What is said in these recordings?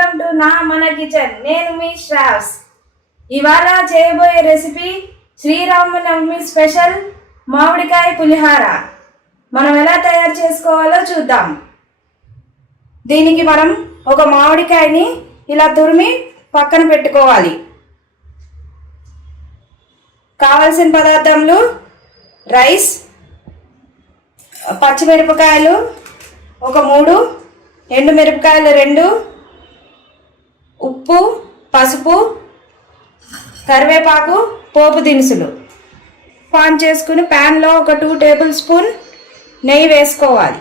Welcome to మన kitchen. నేను మీ శ్రావ్స్. ఇవాళ చేయబోయే రెసిపీ శ్రీరామనవమి స్పెషల్ మామిడికాయ పులిహార. మనం ఎలా తయారు చేసుకోవాలో చూద్దాం. దీనికి మనం ఒక మామిడికాయని ఇలా తురిమి పక్కన పెట్టుకోవాలి. కావలసిన పదార్థాలు రైస్, పచ్చిమిరపకాయలు ఒక 3, ఎండుమిరపకాయలు 2, ఉప్పు, పసుపు, కరివేపాకు, పోపు దినుసులు. పాన్ చేసుకుని ప్యాన్లో ఒక 2 టేబుల్ స్పూన్ నెయ్యి వేసుకోవాలి.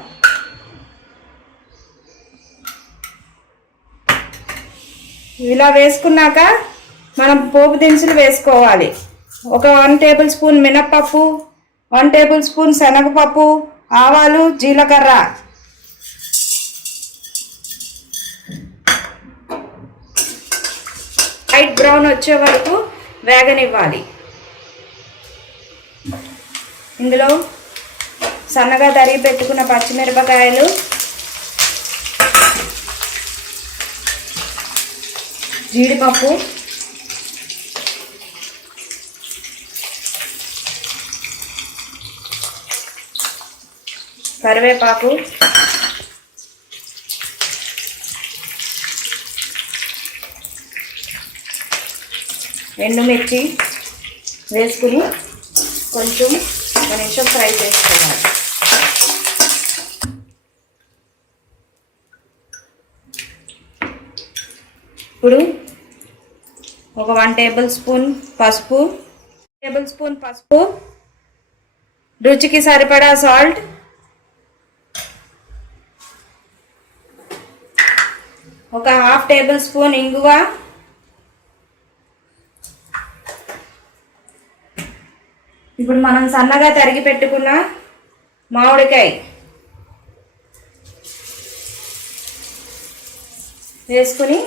ఇలా వేసుకున్నాక మనం పోపు దినుసులు వేసుకోవాలి. ఒక 1 టేబుల్ స్పూన్ మినప్పప్పు, 1 టేబుల్ స్పూన్ శనగపప్పు, ఆవాలు, జీలకర్ర. లైట్ బ్రౌన్ వచ్చే వరకు వేగనివ్వాలి. ఇందులో సన్నగా తరిగి పెట్టుకున్న పచ్చిమిరపకాయలు, జీడిపప్పు, కరివేపాకు, ఎండుమిర్చి వేసుకుని కొంచెం 1 నిమిషం ఫ్రై చేసుకోవాలి. ఇప్పుడు ఒక 1 టేబుల్ స్పూన్ పసుపు, రుచికి సరిపడా సాల్ట్, ఒక 1/2 టేబుల్ స్పూన్ ఇంగువ, ఇప్పుడు మనం సన్నగా తరిగి పెట్టుకున్న మామిడికాయ వేసుకుని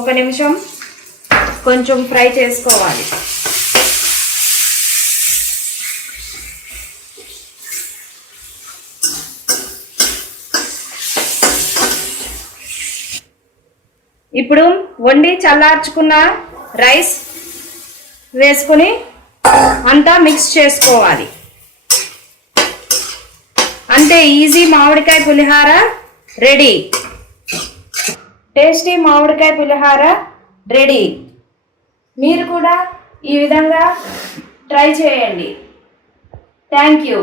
1 నిమిషం కొంచెం ఫ్రై చేసుకోవాలి. ఇప్పుడు వండి చల్లార్చుకున్న రైస్ వేసుకుని అంతా మిక్స్ చేసుకోవాలి. అంతే, ఈజీ మామిడికాయ పులిహార రెడీ. టేస్టీ మామిడికాయ పులిహార రెడీ. మీరు కూడా ఈ విధంగా ట్రై చేయండి. Thank you.